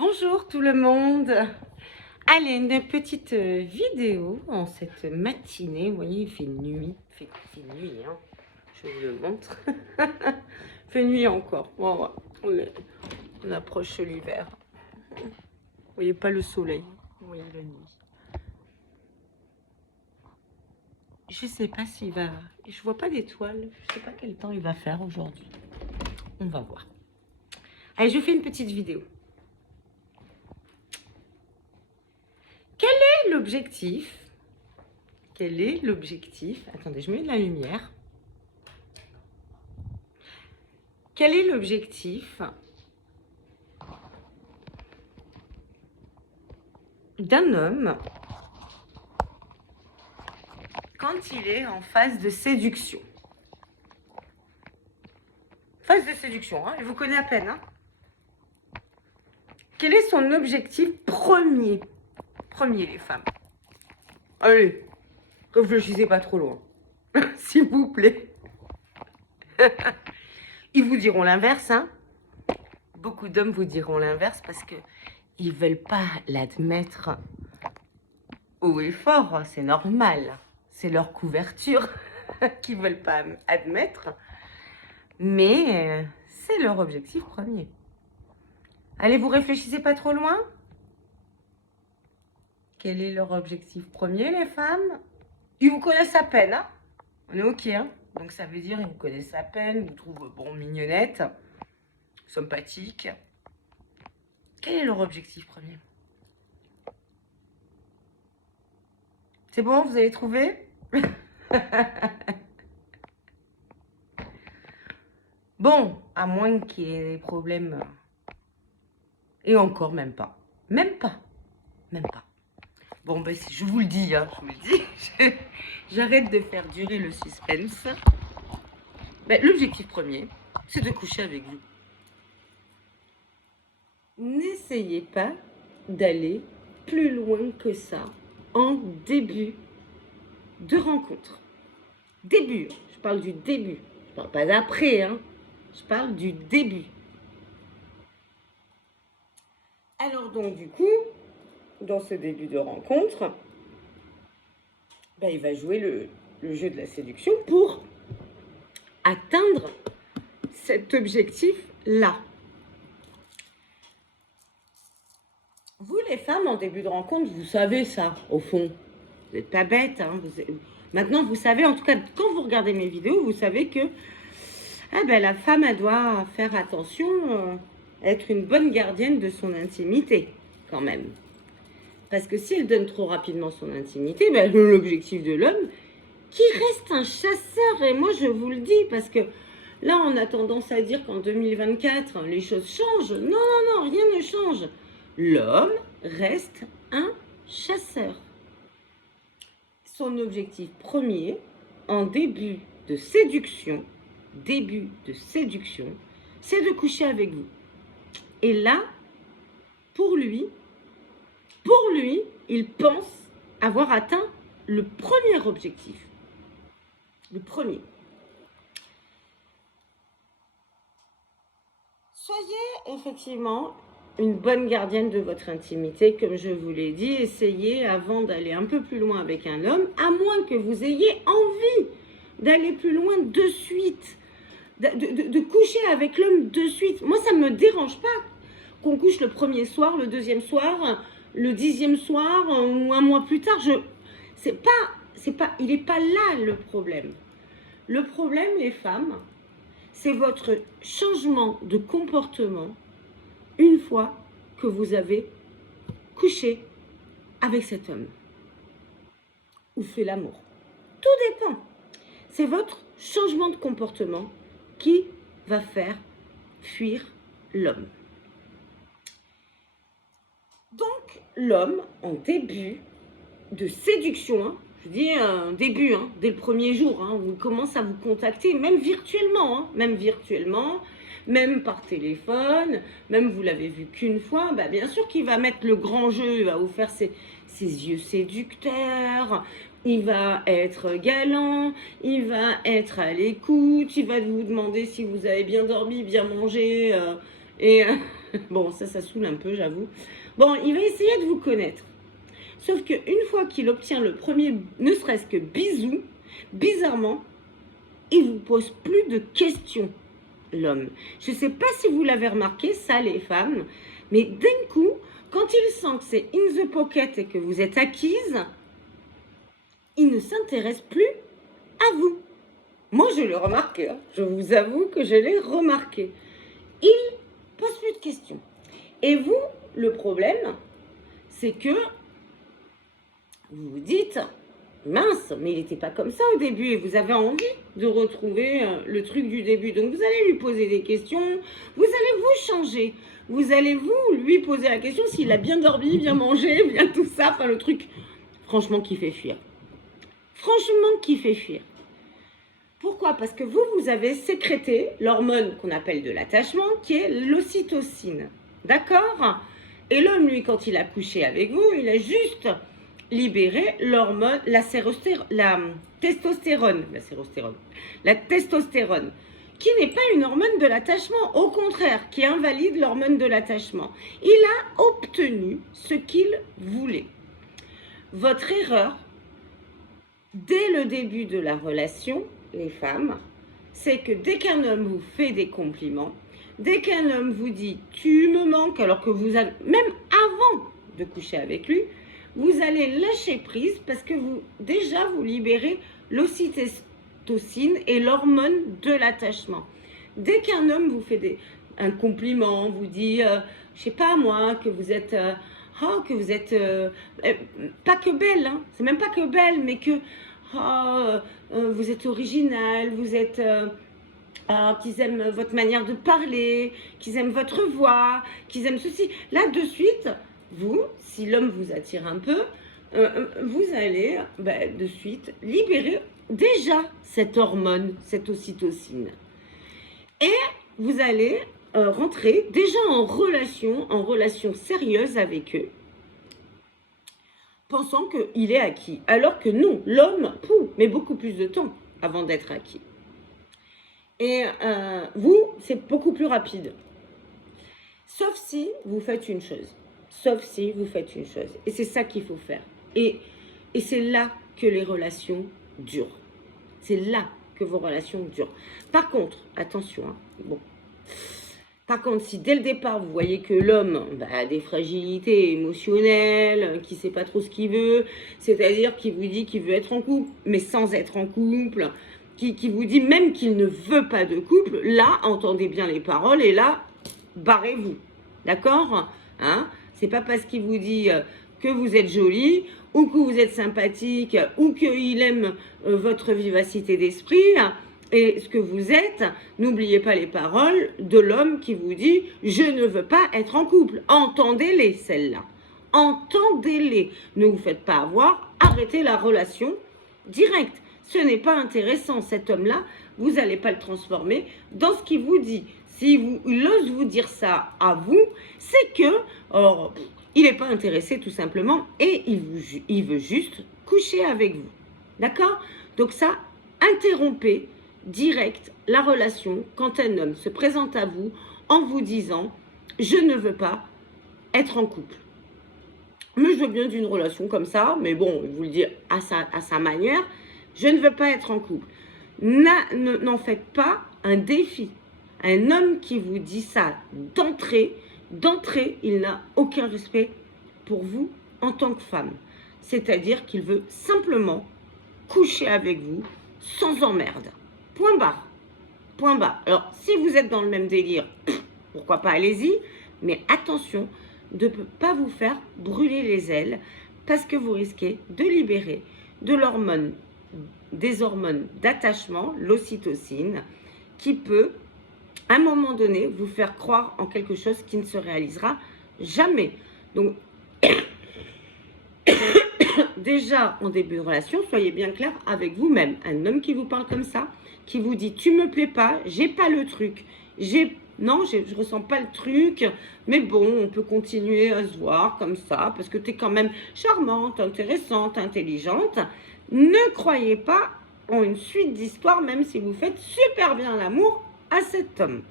Bonjour tout le monde. Allez, une petite vidéo en cette matinée. Vous voyez, il fait nuit. Il fait nuit, hein. Je vous le montre. Il fait nuit encore. Bon, on approche l'hiver. Vous voyez pas le soleil. Vous voyez la nuit. Je sais pas s'il va... Je vois pas d'étoiles. Je sais pas quel temps il va faire aujourd'hui. On va voir. Allez, je fais une petite vidéo. L'objectif, quel est l'objectif? Attendez, je mets de la lumière. Quel est l'objectif d'un homme quand il est en phase de séduction? Phase de séduction, hein, il vous connaît à peine. Hein. Quel est son objectif premier? Premier, les femmes. Allez, réfléchissez pas trop loin. S'il vous plaît. Ils vous diront l'inverse, hein. Beaucoup d'hommes vous diront l'inverse parce que ils veulent pas l'admettre haut et fort. C'est normal. C'est leur couverture qu'ils veulent pas admettre. Mais c'est leur objectif premier. Allez, vous réfléchissez pas trop loin? Quel est leur objectif premier, les femmes? Ils vous connaissent à peine, hein? On est ok, hein? Donc ça veut dire qu'ils vous connaissent à peine, vous trouvent bon, mignonnette, sympathique. Quel est leur objectif premier? C'est bon, vous avez trouvé? Bon, à moins qu'il y ait des problèmes. Et encore, même pas. Même pas. Même pas. Bon, ben, je vous le dis, hein, je vous le dis. J'arrête de faire durer le suspense. Ben, l'objectif premier, c'est de coucher avec vous. N'essayez pas d'aller plus loin que ça en début de rencontre. Début, je parle du début. Je parle pas d'après, hein. Je parle du début. Alors donc du coup, dans ce début de rencontre, ben, il va jouer le jeu de la séduction pour atteindre cet objectif-là. Vous les femmes, en début de rencontre, vous savez ça, au fond. Vous n'êtes pas bêtes, hein. Maintenant, vous savez, en tout cas, quand vous regardez mes vidéos, vous savez que la femme, elle doit faire attention, être une bonne gardienne de son intimité, quand même. Parce que si elle donne trop rapidement son intimité, ben, l'objectif de l'homme, qui reste un chasseur, et moi je vous le dis, parce que là on a tendance à dire qu'en 2024, les choses changent. Non, non, non, rien ne change. L'homme reste un chasseur. Son objectif premier, en début de séduction, c'est de coucher avec vous. Et là, pour lui, il pense avoir atteint le premier objectif. Le premier. Soyez effectivement une bonne gardienne de votre intimité, comme je vous l'ai dit. Essayez, avant d'aller un peu plus loin avec un homme, à moins que vous ayez envie d'aller plus loin de suite, de coucher avec l'homme de suite. Moi, ça ne me dérange pas qu'on couche le premier soir, le deuxième soir, le 10e soir ou un mois plus tard. Il n'est pas là le problème. Le problème, les femmes, c'est votre changement de comportement une fois que vous avez couché avec cet homme ou fait l'amour. Tout dépend. C'est votre changement de comportement qui va faire fuir l'homme. Donc, l'homme, en début de séduction, hein, je dis début, hein, dès le premier jour, hein, où il commence à vous contacter, même virtuellement, même par téléphone, même vous l'avez vu qu'une fois, bah, bien sûr qu'il va mettre le grand jeu, il va vous faire ses yeux séducteurs, il va être galant, il va être à l'écoute, il va vous demander si vous avez bien dormi, bien mangé, et Bon, ça saoule un peu, j'avoue. Bon, il va essayer de vous connaître. Sauf qu'une fois qu'il obtient le premier, ne serait-ce que bisou, bizarrement, il ne vous pose plus de questions, l'homme. Je ne sais pas si vous l'avez remarqué, ça, les femmes, mais d'un coup, quand il sent que c'est in the pocket et que vous êtes acquise, il ne s'intéresse plus à vous. Moi, je l'ai remarqué. Hein. Je vous avoue que je l'ai remarqué. Il pose plus de questions. Et vous, le problème, c'est que vous vous dites, mince, mais il n'était pas comme ça au début et vous avez envie de retrouver le truc du début. Donc, vous allez lui poser des questions, vous allez vous changer, vous allez vous lui poser la question s'il a bien dormi, bien mangé, bien tout ça. Enfin, le truc, franchement, qui fait fuir. Franchement, qui fait fuir. Pourquoi? Parce que vous avez sécrété l'hormone qu'on appelle de l'attachement, qui est l'ocytocine. D'accord? Et l'homme, lui, quand il a couché avec vous, il a juste libéré l'hormone, la testostérone, qui n'est pas une hormone de l'attachement, au contraire, qui invalide l'hormone de l'attachement. Il a obtenu ce qu'il voulait. Votre erreur, dès le début de la relation, les femmes, c'est que dès qu'un homme vous fait des compliments, dès qu'un homme vous dit « tu me manques » alors que vous avez, même avant de coucher avec lui, vous allez lâcher prise parce que vous libérez l'ocytocine et l'hormone de l'attachement. Dès qu'un homme vous fait un compliment, vous dit je sais pas moi, que vous êtes pas que belle, hein, c'est même pas que belle, mais que vous êtes original, vous êtes qu'ils aiment votre manière de parler, qu'ils aiment votre voix, qu'ils aiment ceci. Là, de suite, vous, si l'homme vous attire un peu, vous allez de suite libérer déjà cette hormone, cette ocytocine. Et vous allez rentrer déjà en relation sérieuse avec eux, pensant qu'il est acquis. Alors que non, l'homme met beaucoup plus de temps avant d'être acquis. Et vous, c'est beaucoup plus rapide. Sauf si vous faites une chose. Et c'est ça qu'il faut faire. Et c'est là que les relations durent. C'est là que vos relations durent. Par contre, attention, hein, Par contre, si dès le départ, vous voyez que l'homme a des fragilités émotionnelles, qu'il ne sait pas trop ce qu'il veut, c'est-à-dire qu'il vous dit qu'il veut être en couple, mais sans être en couple, qui vous dit même qu'il ne veut pas de couple, là, entendez bien les paroles et là, barrez-vous. D'accord, hein? C'est pas parce qu'il vous dit que vous êtes jolie ou que vous êtes sympathique ou qu'il aime votre vivacité d'esprit et ce que vous êtes. N'oubliez pas les paroles de l'homme qui vous dit « Je ne veux pas être en couple ». Entendez-les, celles-là. Entendez-les. Ne vous faites pas avoir. Arrêtez la relation directe. Ce n'est pas intéressant, cet homme-là. Vous n'allez pas le transformer dans ce qu'il vous dit. Si il ose vous dire ça à vous, c'est que il n'est pas intéressé tout simplement et il veut juste coucher avec vous. D'accord? Donc ça, interrompez direct la relation quand un homme se présente à vous en vous disant « Je ne veux pas être en couple ». Mais je veux bien d'une relation comme ça, mais bon, il vous le dit à sa manière, je ne veux pas être en couple. N'en faites pas un défi. Un homme qui vous dit ça d'entrée, il n'a aucun respect pour vous en tant que femme. C'est-à-dire qu'il veut simplement coucher avec vous sans emmerde. Point barre. Point barre. Alors, si vous êtes dans le même délire, pourquoi pas, allez-y. Mais attention de ne pas vous faire brûler les ailes parce que vous risquez de libérer des hormones d'attachement, l'ocytocine, qui peut, à un moment donné, vous faire croire en quelque chose qui ne se réalisera jamais. Donc, déjà, en début de relation, soyez bien clair avec vous-même. Un homme qui vous parle comme ça, qui vous dit « Tu me plais pas, j'ai pas le truc, je ressens pas le truc, mais bon, on peut continuer à se voir comme ça, parce que tu es quand même charmante, intéressante, intelligente. » Ne croyez pas en une suite d'histoires, même si vous faites super bien l'amour à cet homme.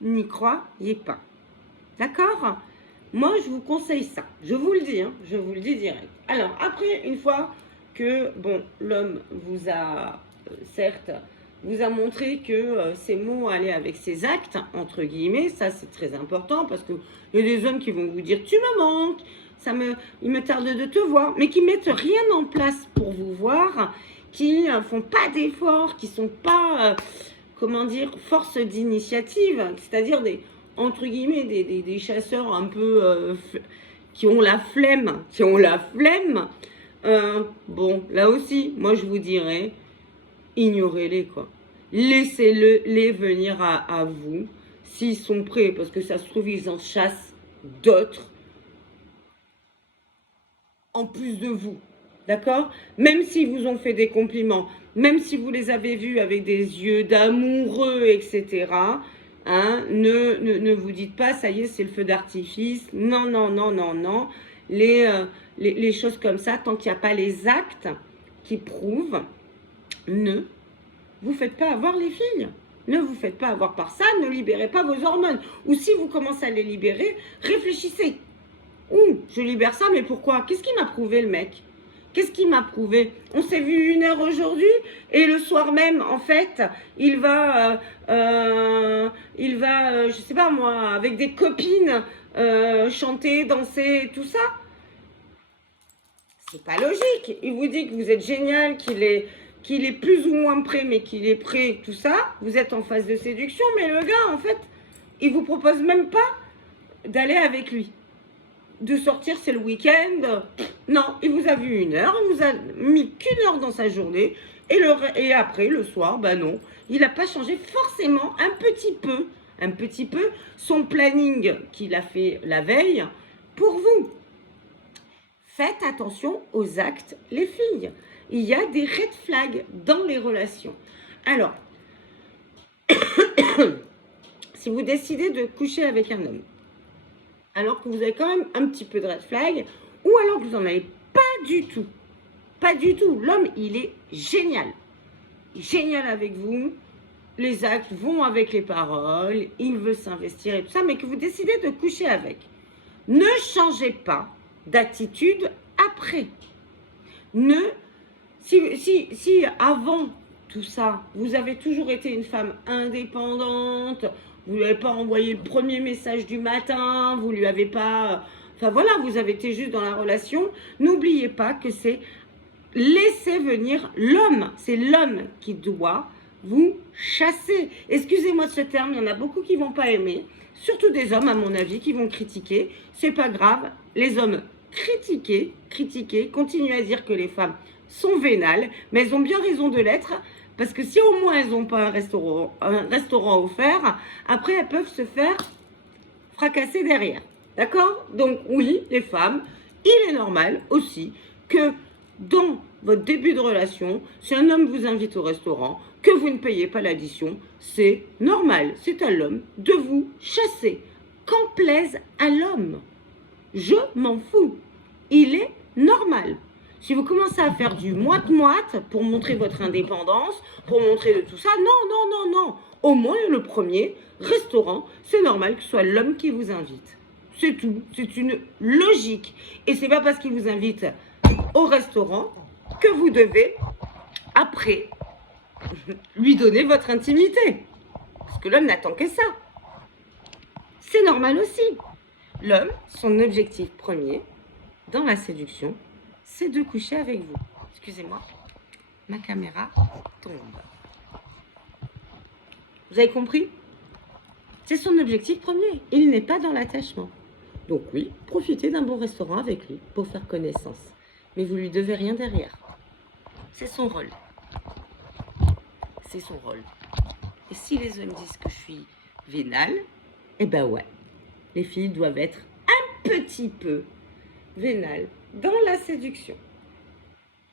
N'y croyez pas. D'accord? Moi, je vous conseille ça. Je vous le dis, hein, je vous le dis direct. Alors, après, une fois que, bon, l'homme vous a, certes, vous a montré que ses mots allaient avec ses actes, entre guillemets, ça c'est très important parce qu'il y a des hommes qui vont vous dire tu me manques, il me tarde de te voir, mais qui mettent rien en place pour vous voir, qui font pas d'efforts, qui sont pas, comment dire, force d'initiative, c'est-à-dire entre guillemets, des chasseurs un peu qui ont la flemme, bon, là aussi, moi je vous dirais, ignorez-les, quoi. Laissez-les venir à vous, s'ils sont prêts, parce que ça se trouve, ils en chassent d'autres en plus de vous. D'accord? Même s'ils vous ont fait des compliments, même si vous les avez vus avec des yeux d'amoureux, etc., hein, ne vous dites pas, ça y est, c'est le feu d'artifice. Non, non, non, non, non. Les choses comme ça, tant qu'il n'y a pas les actes qui prouvent, ne vous faites pas avoir les filles. Ne vous faites pas avoir par ça, ne libérez pas vos hormones. Ou si vous commencez à les libérer, réfléchissez. Je libère ça, mais pourquoi? Qu'est-ce qu'il m'a prouvé, le mec? Qu'est-ce qu'il m'a prouvé? On s'est vu 1 heure aujourd'hui et le soir même, en fait, il va, je sais pas moi, avec des copines, chanter, danser, tout ça. C'est pas logique. Il vous dit que vous êtes génial, qu'il est plus ou moins prêt, mais qu'il est prêt, tout ça. Vous êtes en phase de séduction, mais le gars, en fait, il vous propose même pas d'aller avec lui. De sortir, c'est le week-end. Non, il vous a vu 1 heure, il vous a mis qu'1 heure dans sa journée, et après, le soir, bah non, il n'a pas changé forcément un petit peu, son planning qu'il a fait la veille pour vous. Faites attention aux actes, les filles. Il y a des red flags dans les relations. Alors, si vous décidez de coucher avec un homme, alors que vous avez quand même un petit peu de red flag, ou alors que vous n'en avez pas du tout. Pas du tout. L'homme, il est génial. Génial avec vous. Les actes vont avec les paroles. Il veut s'investir et tout ça, mais que vous décidez de coucher avec. Ne changez pas d'attitude après. Si avant tout ça, vous avez toujours été une femme indépendante, vous lui avez pas envoyé le premier message du matin, vous lui avez pas... Enfin voilà, vous avez été juste dans la relation. N'oubliez pas que c'est laisser venir l'homme. C'est l'homme qui doit vous chasser. Excusez-moi de ce terme, il y en a beaucoup qui vont pas aimer. Surtout des hommes, à mon avis, qui vont critiquer. C'est pas grave. Les hommes, critiquez, continuez à dire que les femmes sont vénales, mais elles ont bien raison de l'être. Parce que si au moins elles n'ont pas un restaurant offert, après elles peuvent se faire fracasser derrière. D'accord? Donc oui, les femmes, il est normal aussi que dans votre début de relation, si un homme vous invite au restaurant, que vous ne payez pas l'addition, c'est normal. C'est à l'homme de vous chasser. Qu'en plaise à l'homme. Je m'en fous. Il est normal. Si vous commencez à faire du moite-moite pour montrer votre indépendance, pour montrer de tout ça, non. Au moins, le premier restaurant, c'est normal que ce soit l'homme qui vous invite. C'est tout. C'est une logique. Et c'est pas parce qu'il vous invite au restaurant que vous devez, après, lui donner votre intimité. Parce que l'homme n'attend que ça. C'est normal aussi. L'homme, son objectif premier dans la séduction, c'est de coucher avec vous. Excusez-moi, ma caméra tombe. Vous avez compris? C'est son objectif premier. Il n'est pas dans l'attachement. Donc oui, profitez d'un bon restaurant avec lui pour faire connaissance. Mais vous lui devez rien derrière. C'est son rôle. C'est son rôle. Et si les hommes disent que je suis vénale, eh ben ouais, les filles doivent être un petit peu vénales dans la séduction.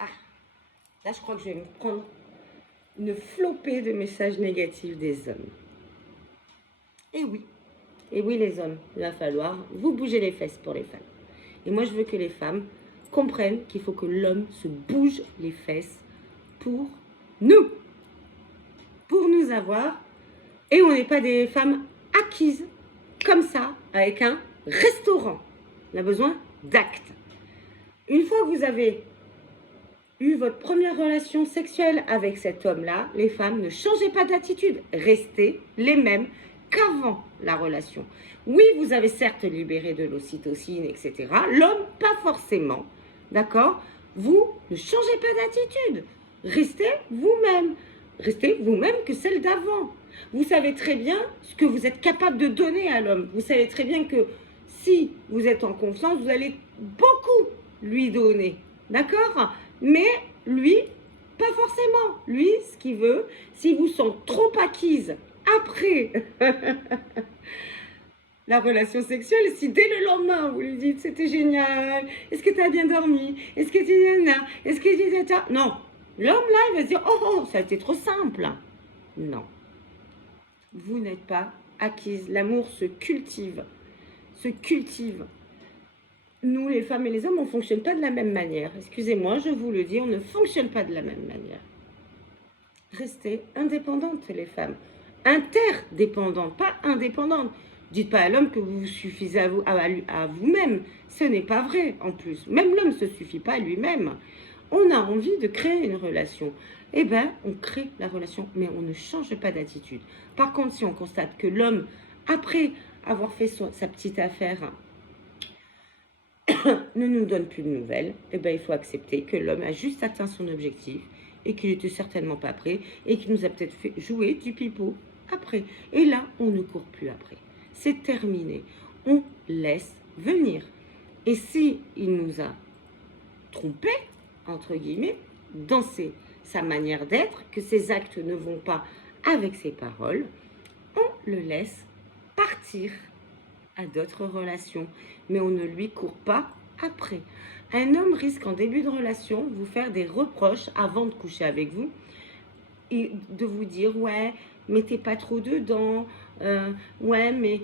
Ah, là je crois que je vais me prendre une flopée de messages négatifs des hommes. Et oui les hommes, il va falloir vous bouger les fesses pour les femmes. Et moi je veux que les femmes comprennent qu'il faut que l'homme se bouge les fesses pour nous avoir. Et on n'est pas des femmes acquises comme ça avec un restaurant. On a besoin d'actes. Une fois que vous avez eu votre première relation sexuelle avec cet homme-là, les femmes, ne changez pas d'attitude. Restez les mêmes qu'avant la relation. Oui, vous avez certes libéré de l'ocytocine, etc. L'homme, pas forcément. D'accord? Vous ne changez pas d'attitude. Restez vous-même. Restez vous-même que celle d'avant. Vous savez très bien ce que vous êtes capable de donner à l'homme. Vous savez très bien que si vous êtes en confiance, vous allez beaucoup lui donner. D'accord? Mais lui, pas forcément. Lui, ce qu'il veut, s'il vous sent trop acquise après la relation sexuelle, si dès le lendemain, vous lui dites c'était génial, est-ce que tu as bien dormi, est-ce que tu es est-ce que tu... Non, l'homme là, il va se dire oh, ça a été trop simple. Non, vous n'êtes pas acquise. L'amour se cultive, se cultive. Nous, les femmes et les hommes, on ne fonctionne pas de la même manière. Excusez-moi, je vous le dis, on ne fonctionne pas de la même manière. Restez indépendantes, les femmes. Interdépendantes, pas indépendantes. Dites pas à l'homme que vous suffisez à vous-même. Ce n'est pas vrai, en plus. Même l'homme ne se suffit pas à lui-même. On a envie de créer une relation. Eh bien, on crée la relation, mais on ne change pas d'attitude. Par contre, si on constate que l'homme, après avoir fait sa petite affaire, ne nous donne plus de nouvelles, eh bien, il faut accepter que l'homme a juste atteint son objectif et qu'il n'était certainement pas prêt et qu'il nous a peut-être fait jouer du pipeau après. Et là, on ne court plus après. C'est terminé. On laisse venir. Et si il nous a trompés, entre guillemets, dans sa manière d'être, que ses actes ne vont pas avec ses paroles, on le laisse partir à d'autres relations, mais on ne lui court pas après. Un homme risque en début de relation vous faire des reproches avant de coucher avec vous et de vous dire ouais, mais t'es pas trop dedans, ouais, mais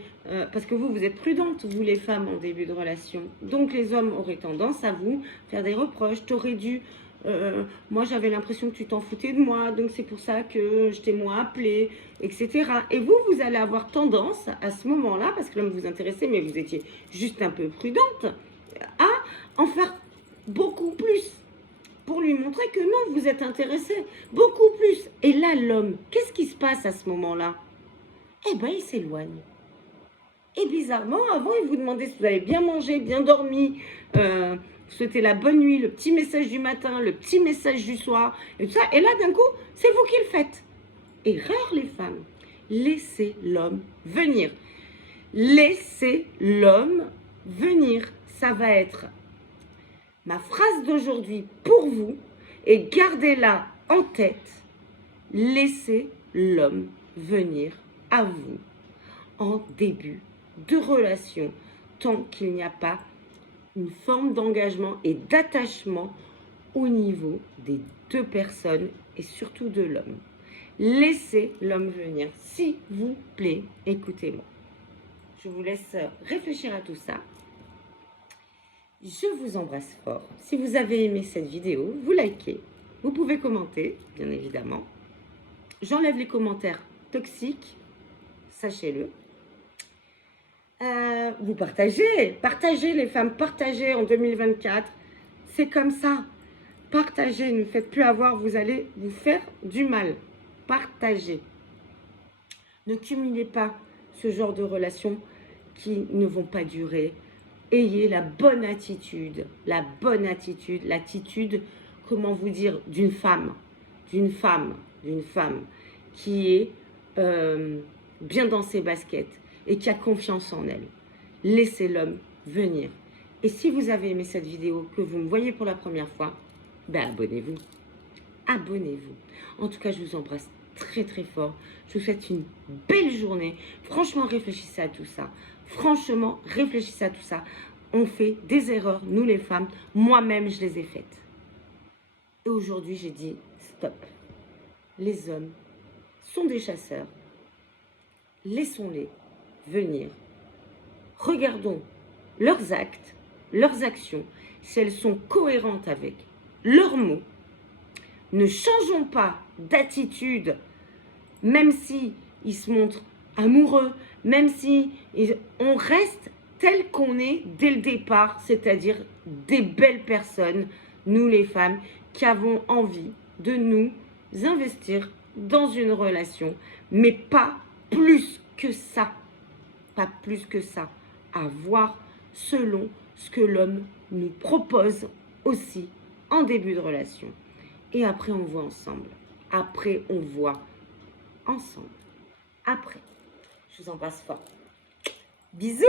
parce que vous êtes prudentes, vous les femmes en début de relation. Donc les hommes auraient tendance à vous faire des reproches. T'aurais dû moi j'avais l'impression que tu t'en foutais de moi, donc c'est pour ça que je t'ai moins appelé, etc. Et vous allez avoir tendance à ce moment-là, parce que l'homme vous intéressait, mais vous étiez juste un peu prudente, à en faire beaucoup plus, pour lui montrer que non, vous êtes intéressé, beaucoup plus. Et là, l'homme, qu'est-ce qui se passe à ce moment-là? Eh bien, il s'éloigne. Et bizarrement, avant, il vous demandait si vous avez bien mangé, bien dormi, souhaiter la bonne nuit, le petit message du matin, le petit message du soir, et tout ça. Et là, d'un coup, c'est vous qui le faites. Erreur, les femmes. Laissez l'homme venir. Laissez l'homme venir. Ça va être ma phrase d'aujourd'hui pour vous, et gardez-la en tête. Laissez l'homme venir à vous en début de relation, tant qu'il n'y a pas une forme d'engagement et d'attachement au niveau des deux personnes et surtout de l'homme. Laissez l'homme venir, s'il vous plaît, écoutez-moi. Je vous laisse réfléchir à tout ça. Je vous embrasse fort. Si vous avez aimé cette vidéo, vous likez. Vous pouvez commenter, bien évidemment. J'enlève les commentaires toxiques, sachez-le. Vous partagez les femmes, partagez en 2024. C'est comme ça. Partagez, ne faites plus avoir, vous allez vous faire du mal. Partagez. Ne cumulez pas ce genre de relations qui ne vont pas durer. Ayez la bonne attitude, l'attitude, comment vous dire, d'une femme qui est bien dans ses baskets et qui a confiance en elle. Laissez l'homme venir. Et si vous avez aimé cette vidéo, que vous me voyez pour la première fois, ben abonnez-vous. Abonnez-vous. En tout cas, je vous embrasse très très fort. Je vous souhaite une belle journée. Franchement, réfléchissez à tout ça. Franchement, réfléchissez à tout ça. On fait des erreurs, nous les femmes. Moi-même, je les ai faites. Et aujourd'hui, j'ai dit stop. Les hommes sont des chasseurs. Laissons-les venir. Regardons leurs actes, leurs actions, si elles sont cohérentes avec leurs mots. Ne changeons pas d'attitude, même si ils se montrent amoureux, même si on reste tel qu'on est dès le départ, c'est-à-dire des belles personnes, nous les femmes, qui avons envie de nous investir dans une relation, mais pas plus que ça. Pas plus que ça. À voir selon ce que l'homme nous propose aussi en début de relation. Et après, on voit ensemble. Après, on voit ensemble. Après, je vous embrasse fort. Bisous